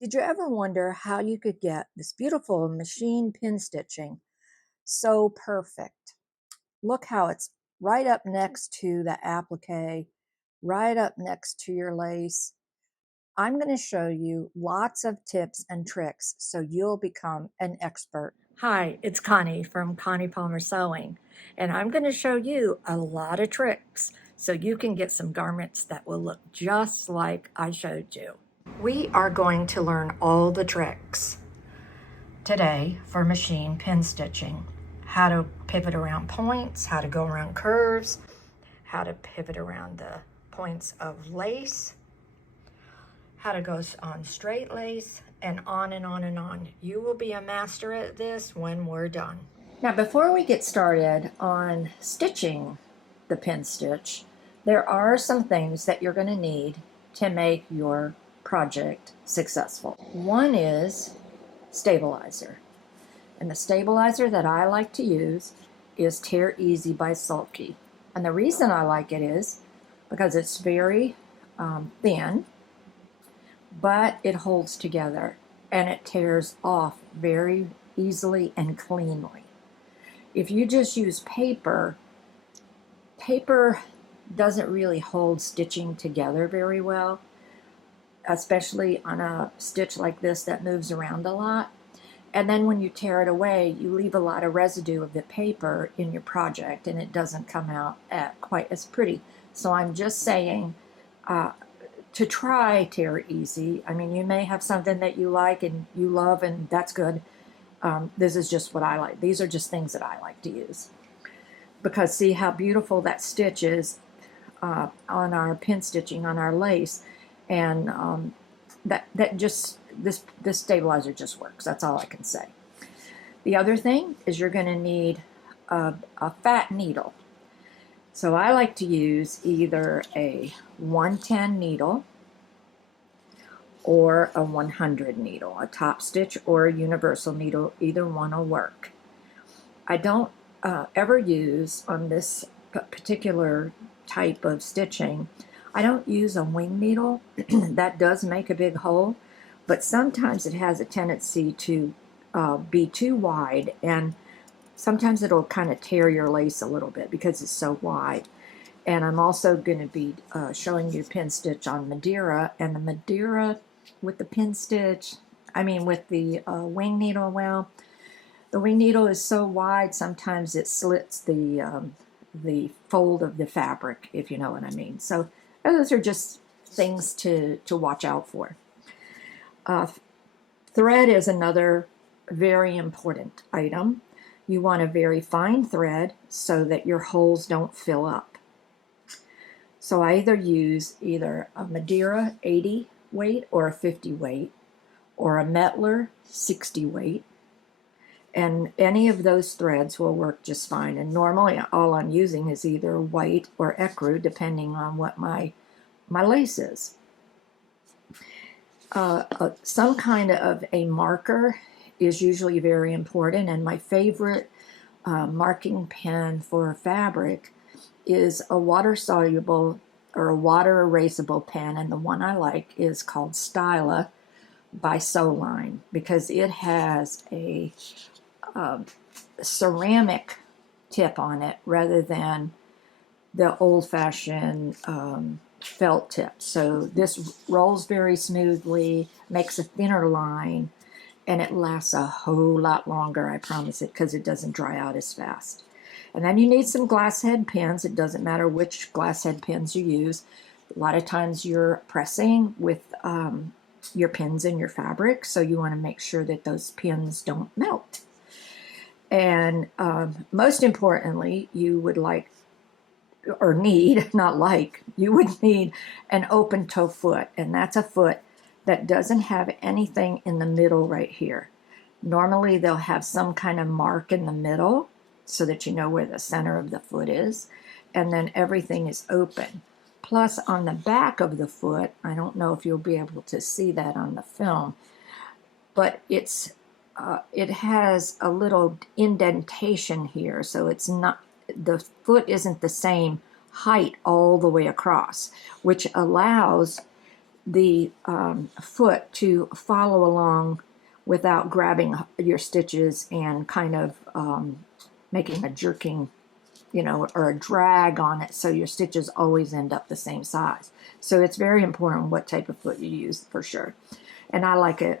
Did you ever wonder how you could get this beautiful machine pin stitching so perfect? Look how it's right up next to the applique, right up next to your lace. I'm going to show you lots of tips and tricks so you'll become an expert. Hi, it's Connie from Connie Palmer Sewing, and I'm going to show you a lot of tricks so you can get some garments that will look just like I showed you. We are going to learn all the tricks today for machine pin stitching. How to pivot around points, how to go around curves, how to pivot around the points of lace, how to go on straight lace, and on and on and on. You will be a master at this when we're done. Now, before we get started on stitching the pin stitch, there are some things that you're going to need to make your project successful. One is stabilizer. And the stabilizer that I like to use is Tear Easy by Sulky. And the reason I like it is because it's very thin, but it holds together and it tears off very easily and cleanly. If you just use paper, paper doesn't really hold stitching together very well, especially on a stitch like this that moves around a lot. And then when you tear it away, you leave a lot of residue of the paper in your project and it doesn't come out quite as pretty. So I'm just saying to try Tear Easy. I mean, you may have something that you like and you love, and that's good. This is just what I like. These are just things that I like to use. Because see how beautiful that stitch is on our pin stitching on our lace, and this stabilizer just works. That's all I can say. The other thing is you're going to need a fat needle. So I like to use either a 110 needle or a 100 needle, a top stitch or a universal needle. Either one will work. I don't ever use on this particular type of stitching, I don't use a wing needle. That does make a big hole, but sometimes it has a tendency to be too wide, and sometimes it'll kind of tear your lace a little bit because it's so wide. And I'm also going to be showing you pin stitch on Madeira, and the Madeira with the pin stitch, with the wing needle, well, the wing needle is so wide sometimes it slits the fold of the fabric, if you know what I mean. So those are just things to watch out for. Thread is another very important item. You want a very fine thread so that your holes don't fill up. So I use either a Madeira 80 weight or a 50 weight, or a Metler 60 weight. And any of those threads will work just fine. And normally all I'm using is either white or ecru, depending on what my lace is. Some kind of a marker is usually very important, and my favorite marking pen for fabric is a water-soluble or a water-erasable pen, and the one I like is called Styla by Sewline, because it has a ceramic tip on it rather than the old-fashioned felt tip. So this rolls very smoothly, makes a thinner line, and it lasts a whole lot longer, I promise it, because it doesn't dry out as fast. And then you need some glass head pins. It doesn't matter which glass head pins you use. A lot of times you're pressing with your pins in your fabric, so you want to make sure that those pins don't melt. And most importantly, you would like, or need, not like, you would need an open toe foot, and that's a foot that doesn't have anything in the middle right here. Normally they'll have some kind of mark in the middle so that you know where the center of the foot is, and then everything is open. Plus on the back of the foot, I don't know if you'll be able to see that on the film, but it has a little indentation here, so it's not, the foot isn't the same height all the way across, which allows the foot to follow along without grabbing your stitches and kind of making a jerking, you know, or a drag on it, so your stitches always end up the same size. So it's very important what type of foot you use for sure. And I like an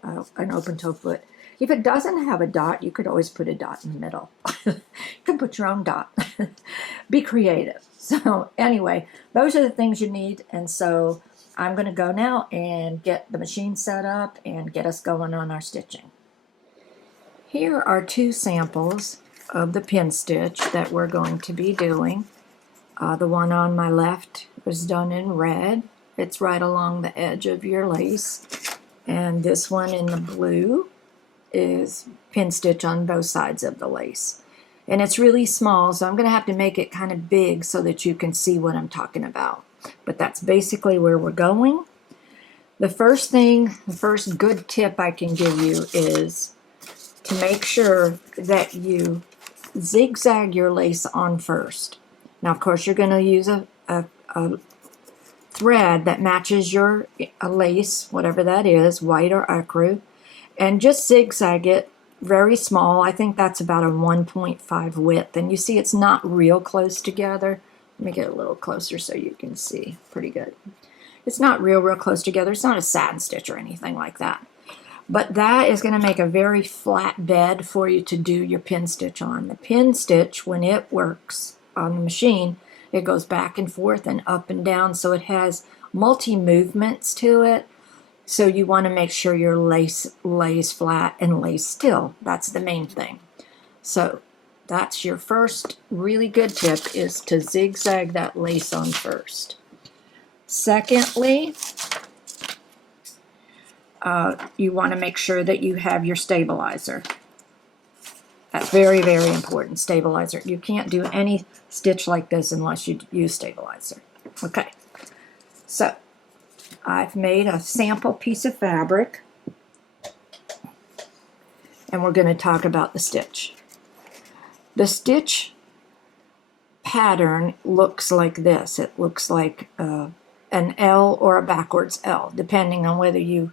open toe foot. If it doesn't have a dot, you could always put a dot in the middle. You can put your own dot. Be creative. So anyway, those are the things you need. And so I'm going to go now and get the machine set up and get us going on our stitching. Here are two samples of the pin stitch that we're going to be doing. The one on my left was done in red. It's right along the edge of your lace. And this one in the blue is pin stitch on both sides of the lace. And it's really small, so I'm going to have to make it kind of big so that you can see what I'm talking about. But that's basically where we're going. The first good tip I can give you is to make sure that you zigzag your lace on first. Now, of course, you're going to use a thread that matches your lace, whatever that is, white or ecru, and just zigzag it very small. I think that's about a 1.5 width, and you see it's not real close together. Let me get a little closer so you can see. Pretty good. It's not real close together. It's not a satin stitch or anything like that. But that is going to make a very flat bed for you to do your pin stitch on. The pin stitch, when it works on the machine, it goes back and forth and up and down, so it has multi-movements to it. So you want to make sure your lace lays flat and lays still. That's the main thing. So that's your first really good tip, is to zigzag that lace on first. Secondly, you want to make sure that you have your stabilizer. That's very, very important, stabilizer. You can't do any stitch like this unless you use stabilizer. Okay, so I've made a sample piece of fabric, and we're going to talk about the stitch. The stitch pattern looks like this. It looks like an L or a backwards L, depending on whether you,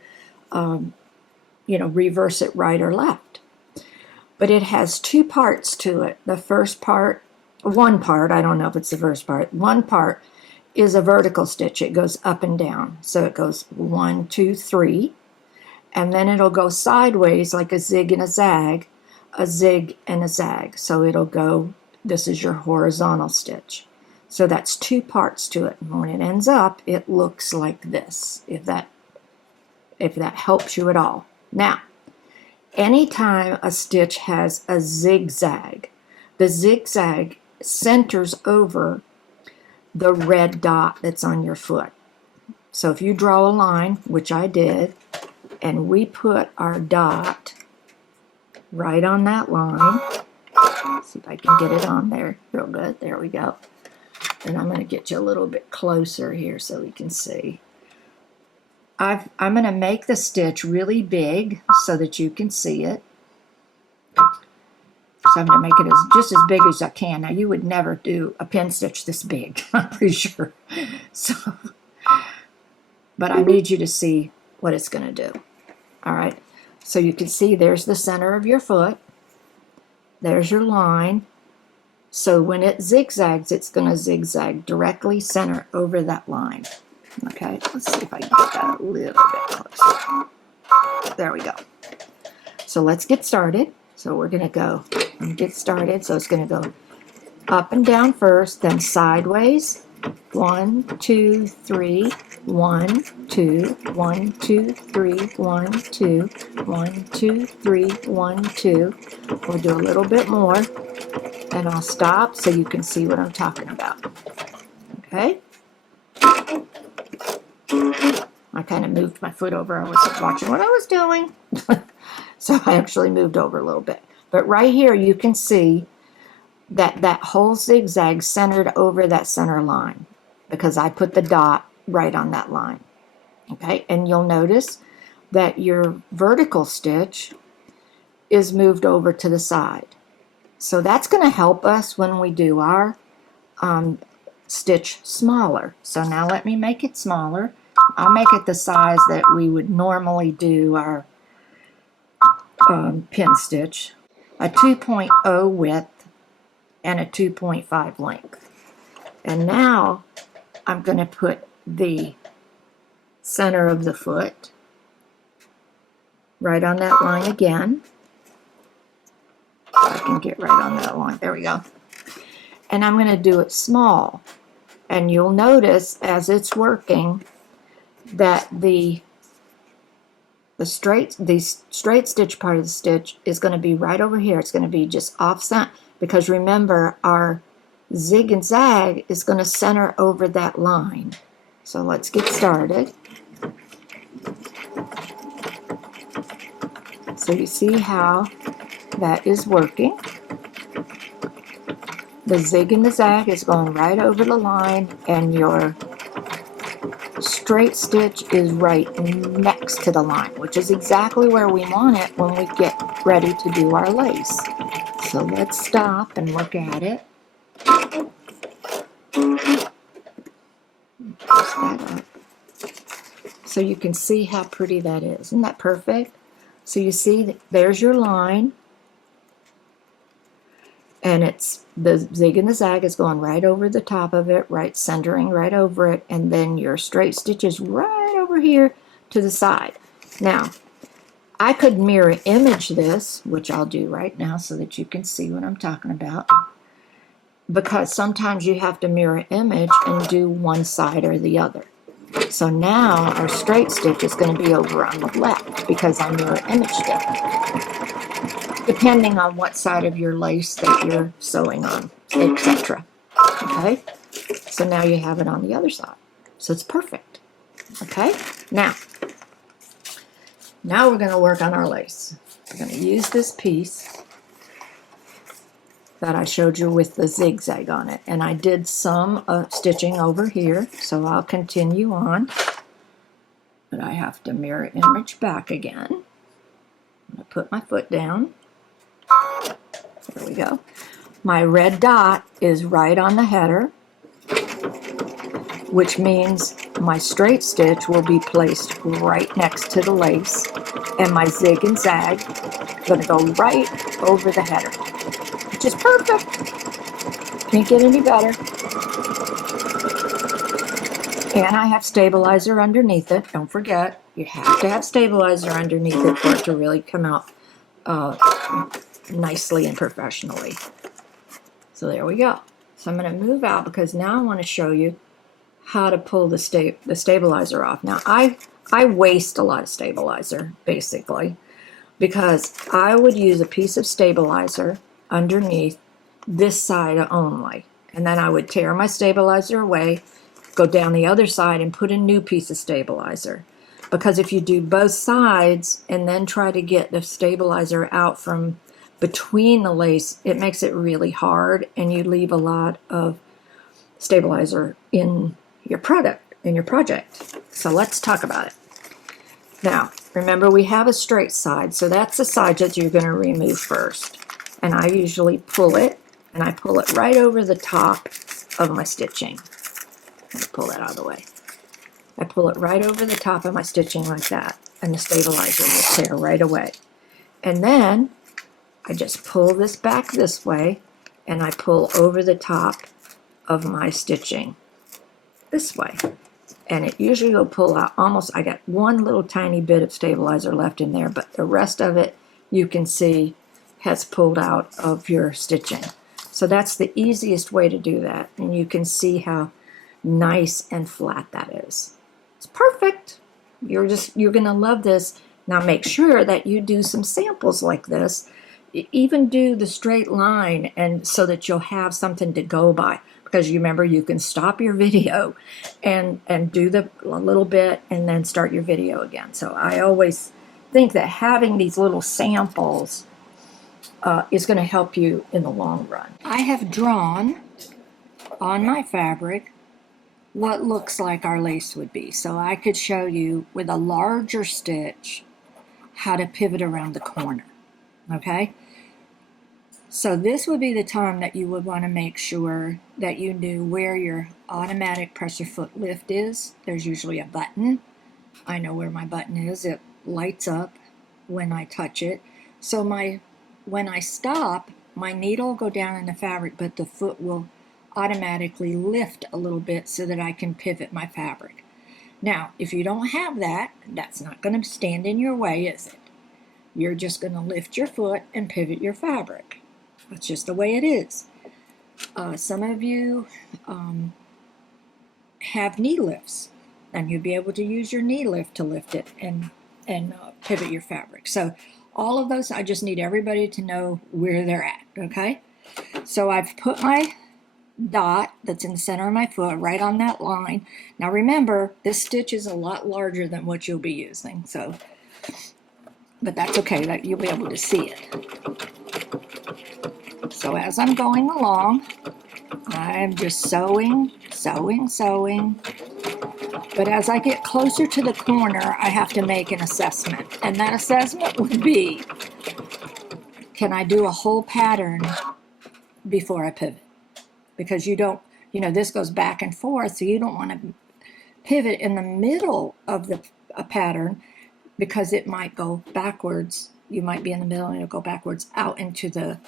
reverse it right or left. But it has two parts to it. The first part, one part, I don't know if it's the first part, one part is a vertical stitch. It goes up and down. So it goes 1, 2, 3, and then it'll go sideways like a zig and a zag, a zig and a zag. So it'll go, this is your horizontal stitch. So that's two parts to it. And when it ends up, it looks like this, if that helps you at all. Now, anytime a stitch has a zigzag, the zigzag centers over the red dot that's on your foot. So if you draw a line, which I did, and we put our dot right on that line, let's see if I can get it on there real good. There we go. And I'm going to get you a little bit closer here so we can see. I'm going to make the stitch really big so that you can see it. So I'm going to make it just as big as I can. Now, you would never do a pin stitch this big, I'm pretty sure. So, but I need you to see what it's going to do. All right. So you can see there's the center of your foot. There's your line. So when it zigzags, it's going to zigzag directly center over that line. Okay, let's see if I can get that a little bit closer. There we go. So let's get started. So we're going to go and get started. So it's going to go up and down first, then sideways. 1, 2, 3, 1, 2, 1, 2, 3, 1, 2, 1, 2, 3, 1, 2. We'll do a little bit more, and I'll stop so you can see what I'm talking about. Okay? I kind of moved my foot over. I wasn't watching what I was doing. So I actually moved over a little bit. But right here you can see that that whole zigzag centered over that center line because I put the dot right on that line. Okay, and you'll notice that your vertical stitch is moved over to the side. So that's going to help us when we do our stitch smaller. So now let me make it smaller. I'll make it the size that we would normally do our pin stitch. A 2.0 width and a 2.5 length. And now I'm going to put the center of the foot right on that line again. I can get right on that line. There we go. And I'm going to do it small. And you'll notice as it's working that the straight stitch part of the stitch is going to be right over here. It's going to be just offset, because remember our zig and zag is going to center over that line. So let's get started. So you see how that is working. The zig and the zag is going right over the line, and your straight stitch is right next to the line, which is exactly where we want it when we get ready to do our lace. So let's stop and look at it. Push that up so you can see how pretty that is. Isn't that perfect? So you see that there's your line, and it's the zig and the zag is going right over the top of it, right centering right over it, and then your straight stitch is right over here to the side. Now, I could mirror image this, which I'll do right now so that you can see what I'm talking about, because sometimes you have to mirror image and do one side or the other. So now our straight stitch is going to be over on the left because I mirror imaged it, depending on what side of your lace that you're sewing on, etc. Okay, so now you have it on the other side. So it's perfect. Okay, now we're going to work on our lace. We're going to use this piece that I showed you with the zigzag on it, and I did some stitching over here, so I'll continue on, but I have to mirror image back again. I'm going to put my foot down. There we go. My red dot is right on the header, which means my straight stitch will be placed right next to the lace, and my zig and zag is going to go right over the header, which is perfect. Can't get any better. And I have stabilizer underneath it. Don't forget, you have to have stabilizer underneath it for it to really come out nicely and professionally. So there we go. So I'm going to move out because now I want to show you how to pull the stabilizer off. Now I waste a lot of stabilizer basically, because I would use a piece of stabilizer underneath this side only, and then I would tear my stabilizer away, go down the other side and put a new piece of stabilizer, because if you do both sides and then try to get the stabilizer out from between the lace, it makes it really hard and you leave a lot of stabilizer in your project. So let's talk about it. Now remember, we have a straight side, so that's the side that you're going to remove first. And I usually pull it, and I pull it right over the top of my stitching. Let me pull that out of the way. I pull it right over the top of my stitching like that, and the stabilizer will tear right away. And then I just pull this back this way, and I pull over the top of my stitching this way. And it usually will pull out almost, I got one little tiny bit of stabilizer left in there, but the rest of it you can see has pulled out of your stitching. So that's the easiest way to do that, and you can see how nice and flat that is. It's perfect. You're gonna love this. Now make sure that you do some samples like this. Even do the straight line, and so that you'll have something to go by, because you remember you can stop your video and do a little bit and then start your video again. So I always think that having these little samples is going to help you in the long run. I have drawn on my fabric what looks like our lace would be, so I could show you with a larger stitch how to pivot around the corner. Okay, So this would be the time that you would want to make sure that you knew where your automatic pressure foot lift is. There's usually a button. I know where my button is. It lights up when I touch it. So when I stop, my needle will go down in the fabric, but the foot will automatically lift a little bit so that I can pivot my fabric. Now, if you don't have that, that's not going to stand in your way, is it? You're just going to lift your foot and pivot your fabric. That's just the way it is. Some of you have knee lifts, and you'll be able to use your knee lift to lift it and pivot your fabric. So all of those, I just need everybody to know where they're at, okay? So I've put my dot that's in the center of my foot right on that line. Now remember, this stitch is a lot larger than what you'll be using, so, but that's okay, that you'll be able to see it. So as I'm going along, I'm just sewing, sewing, sewing. But as I get closer to the corner, I have to make an assessment. And that assessment would be, can I do a whole pattern before I pivot? Because you don't, this goes back and forth, so you don't want to pivot in the middle of a pattern because it might go backwards. You might be in the middle and it'll go backwards out into the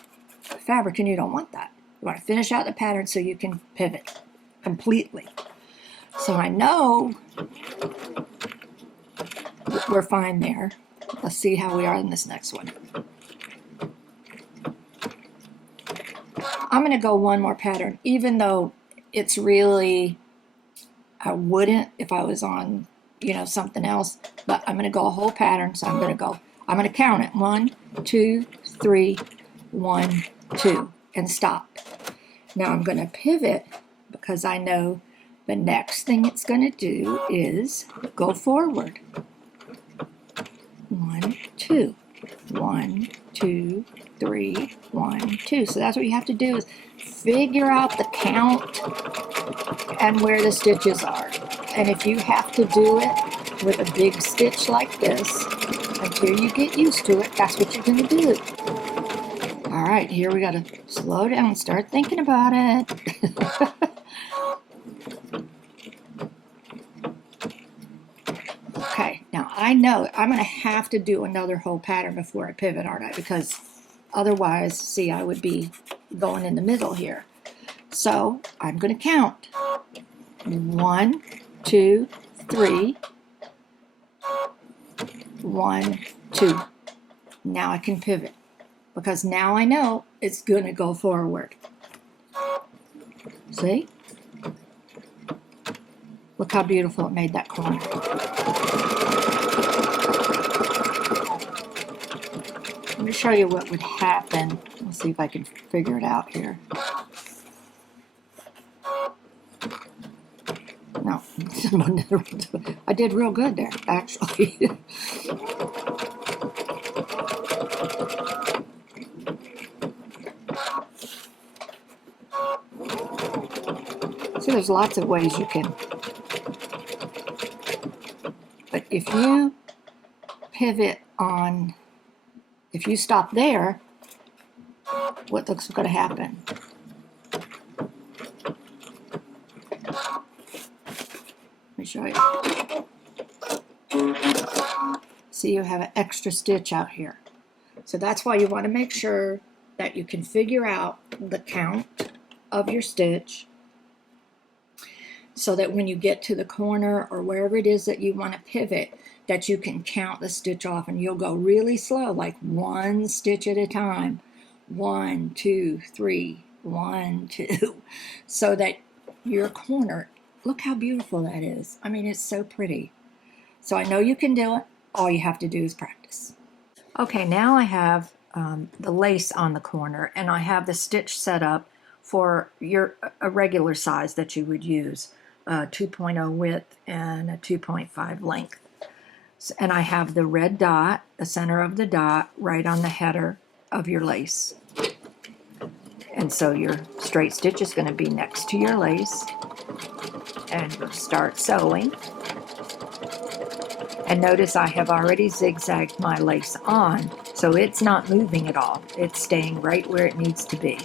fabric, and you don't want that. You want to finish out the pattern so you can pivot completely. So I know we're fine there. Let's see how we are in this next one. I'm going to go one more pattern, even though it's really, I wouldn't if I was on, something else, but I'm going to go a whole pattern, so I'm going to count it. 1, 2, 3, 1, 2, and stop. Now I'm going to pivot because I know the next thing it's going to do is go forward. 1, 2, 1, 2, 3, 1, 2. So that's what you have to do, is figure out the count and where the stitches are. And if you have to do it with a big stitch like this until you get used to it, that's what you're going to do. All right, here we got to slow down and start thinking about it. Okay, now I know I'm going to have to do another whole pattern before I pivot, aren't I? Because otherwise, see, I would be going in the middle here. So I'm going to count. 1, 2, 3. 1, 2. Now I can pivot because now I know it's going to go forward. See? Look how beautiful it made that corner. Let me show you what would happen. Let's see if I can figure it out here. No, I did real good there, actually. See, there's lots of ways you can. But if you pivot on, if you stop there, what looks going to happen? Let me show you. See, you have an extra stitch out here. So that's why you want to make sure that you can figure out the count of your stitch so that when you get to the corner or wherever it is that you want to pivot, that you can count the stitch off, and you'll go really slow, like one stitch at a time. 1, 2, 3, 1, 2, so that your corner, look how beautiful that is. I mean, it's so pretty. So I know you can do it. All you have to do is practice. Okay, now I have the lace on the corner, and I have the stitch set up for a regular size that you would use, 2.0 width and a 2.5 length. And I have the red dot, the center of the dot, right on the header of your lace. And so your straight stitch is going to be next to your lace. And you'll start sewing. And notice I have already zigzagged my lace on So it's not moving at all. It's staying right where it needs to be.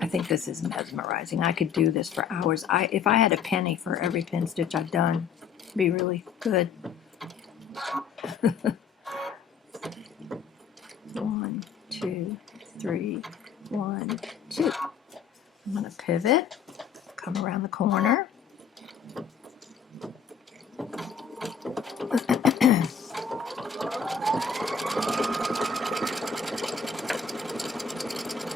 I think this is mesmerizing. I could do this for hours. If I had a penny for every pin stitch I've done, it'd be really good. 1, 2, 3, 1, 2. I'm going to pivot, come around the corner.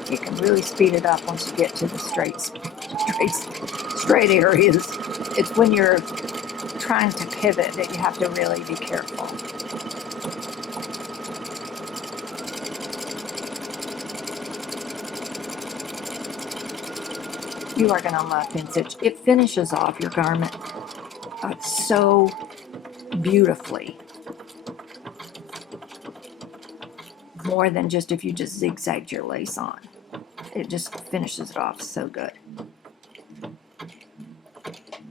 You can really speed it up once you get to the straight areas. It's when you're trying to pivot that you have to really be careful. You are going to love Pinstitch. It finishes off your garment so beautifully. More than just if you just zigzagged your lace on. It just finishes it off so good.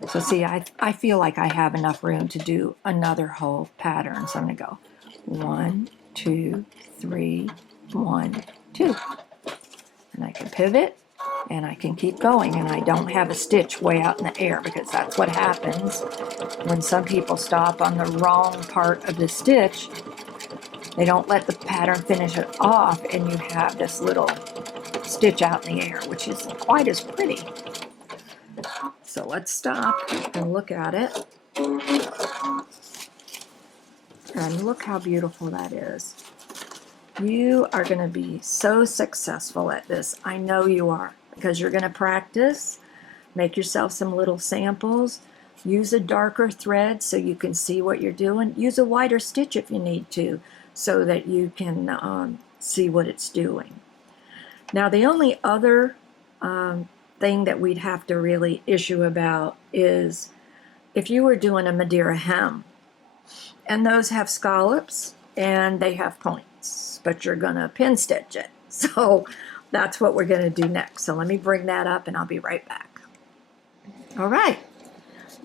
So see, I feel like I have enough room to do another whole pattern. So I'm going to go 1, 2, 3, 1, 2. And I can pivot and I can keep going, and I don't have a stitch way out in the air, because that's what happens when some people stop on the wrong part of the stitch. They don't let the pattern finish it off, and you have this little stitch out in the air, which isn't quite as pretty. So let's stop and look at it. And look how beautiful that is. You are going to be so successful at this. I know you are, because you're going to practice. Make yourself some little samples. Use a darker thread so you can see what you're doing. Use a wider stitch if you need to, so that you can see what it's doing. Now, the only other thing that we'd have to really issue about is if you were doing a Madeira hem, and those have scallops and they have points, but you're going to pin stitch it. So that's what we're going to do next. So let me bring that up and I'll be right back. All right.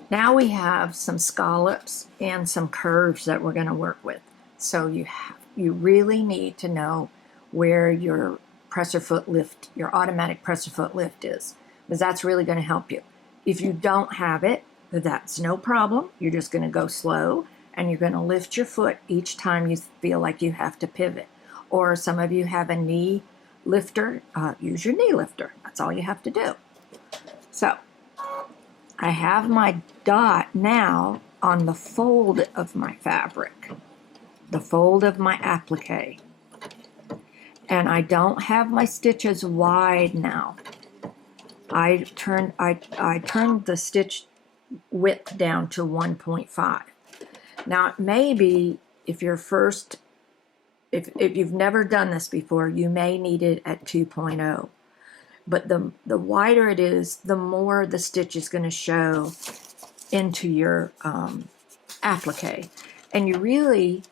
Now we have some scallops and some curves that we're going to work with. So you really need to know where your presser foot lift, your automatic presser foot lift is, because that's really going to help you. If you don't have it, that's no problem. You're just going to go slow, and you're going to lift your foot each time you feel like you have to pivot. Or some of you have a knee lifter, use your knee lifter. That's all you have to do. So I have my dot now on the fold of my fabric, the fold of my applique. And I don't have my stitches wide now. I turned the stitch width down to 1.5. Now, maybe if you've never done this before, you may need it at 2.0. But the wider it is, the more the stitch is going to show into your applique. And you really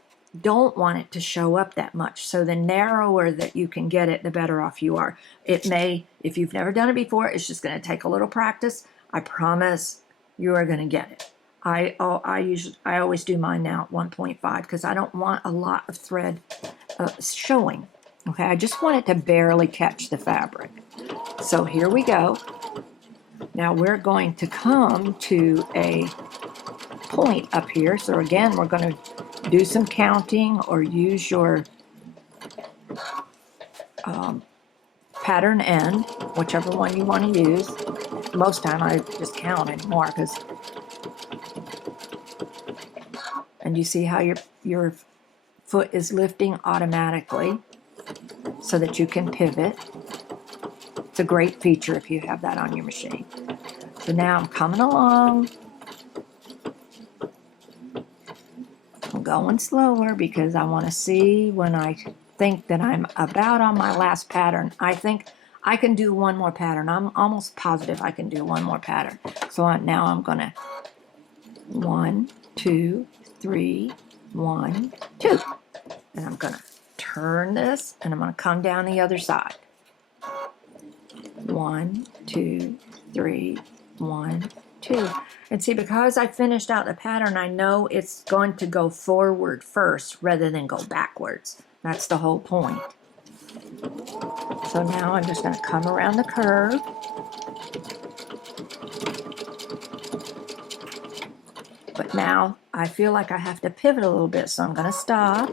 don't want it to show up that much. So the narrower that you can get it, the better off you are. It may, if you've never done it before, it's just going to take a little practice. I promise you are going to get it. I always do mine now at 1.5 because I don't want a lot of thread showing. Okay, I just want it to barely catch the fabric. So here we go. Now we're going to come to a point up here. So again, we're going to do some counting or use your pattern end, whichever one you want to use. Most time I just count anymore because, and you see how your foot is lifting automatically so that you can pivot. It's a great feature if you have that on your machine. So now I'm coming along. I'm going slower because I want to see when I think that I'm about on my last pattern. I think I can do one more pattern. I'm almost positive I can do one more pattern. So now I'm going to 1, 2, 3, 1, 2. And I'm going to turn this and I'm going to come down the other side. 1, 2, 3, 1, 2. And see, because I finished out the pattern, I know it's going to go forward first rather than go backwards. That's the whole point. So now I'm just going to come around the curve. But now I feel like I have to pivot a little bit, so I'm going to stop.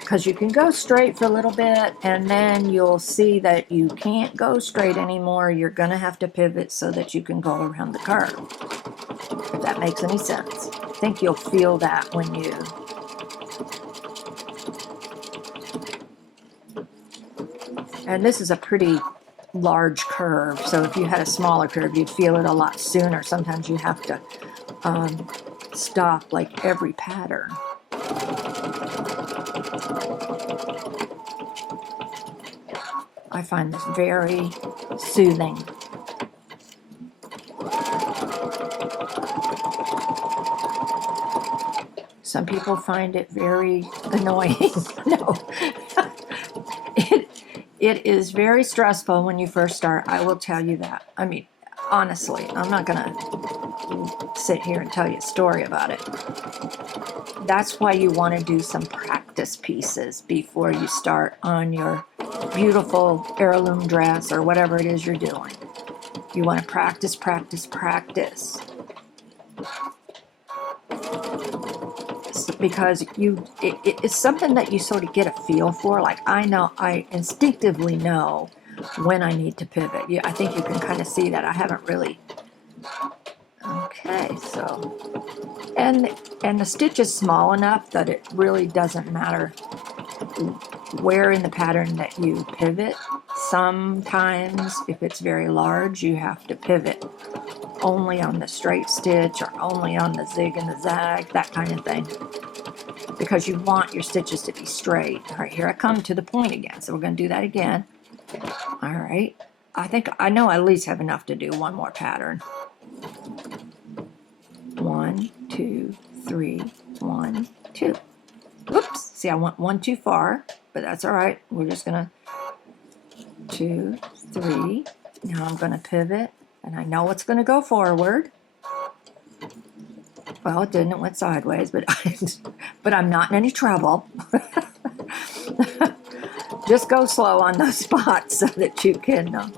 Because you can go straight for a little bit, and then you'll see that you can't go straight anymore. You're going to have to pivot so that you can go around the curve, if that makes any sense. I think you'll feel that when you... And this is a pretty large curve, so if you had a smaller curve, you'd feel it a lot sooner. Sometimes you have to stop like every pattern. I find this very soothing. Some people find it very annoying. No, it is very stressful when you first start. I will tell you that. I mean, honestly, I'm not gonna sit here and tell you a story about it. That's why you want to do some practice pieces before you start on your beautiful heirloom dress or whatever it is you're doing. You want to practice, practice, practice. Because it's something that you sort of get a feel for. Like I instinctively know when I need to pivot. I think you can kind of see that. I haven't really. Okay, so and the stitch is small enough that it really doesn't matter where in the pattern that you pivot. Sometimes if it's very large, you have to pivot only on the straight stitch or only on the zig and the zag, that kind of thing, because you want your stitches to be straight. All right, here I come to the point again, so we're going to do that again. All right, I think I know I at least have enough to do one more pattern. 1, 2, 3, 1, 2. Whoops, see, I went one too far, but that's all right. We're just gonna 2, 3. Now I'm gonna pivot, and I know it's gonna go forward. Well, it didn't. It went sideways, but but I'm not in any trouble. Just go slow on those spots so that you can. And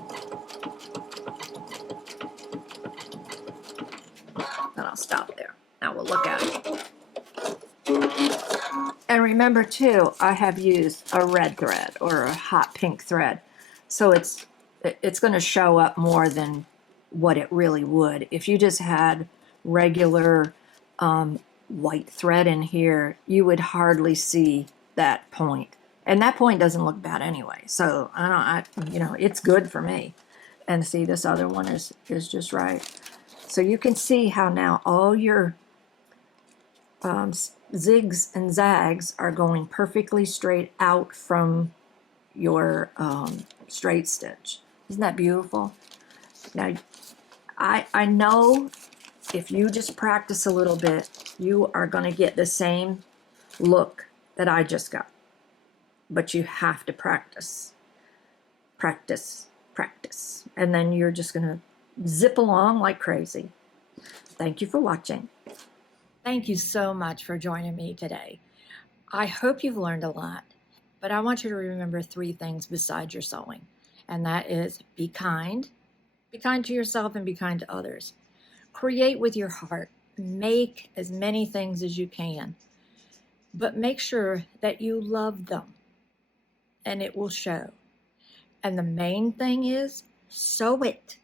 I'll stop there. Now we'll look at it. And remember too, I have used a red thread or a hot pink thread, so it's going to show up more than what it really would. If you just had regular white thread in here, you would hardly see that point, and that point doesn't look bad anyway. So you know, it's good for me. And see, this other one is just right. So you can see how now all your zigs and zags are going perfectly straight out from your straight stitch. Isn't that beautiful? Now, I know if you just practice a little bit, you are going to get the same look that I just got. But you have to practice, practice, practice. And then you're just going to zip along like crazy. Thank you for watching. Thank you so much for joining me today. I hope you've learned a lot, but I want you to remember 3 things besides your sewing, and that is be kind to yourself and be kind to others. Create with your heart. Make as many things as you can, but make sure that you love them, and it will show. And the main thing is sew it.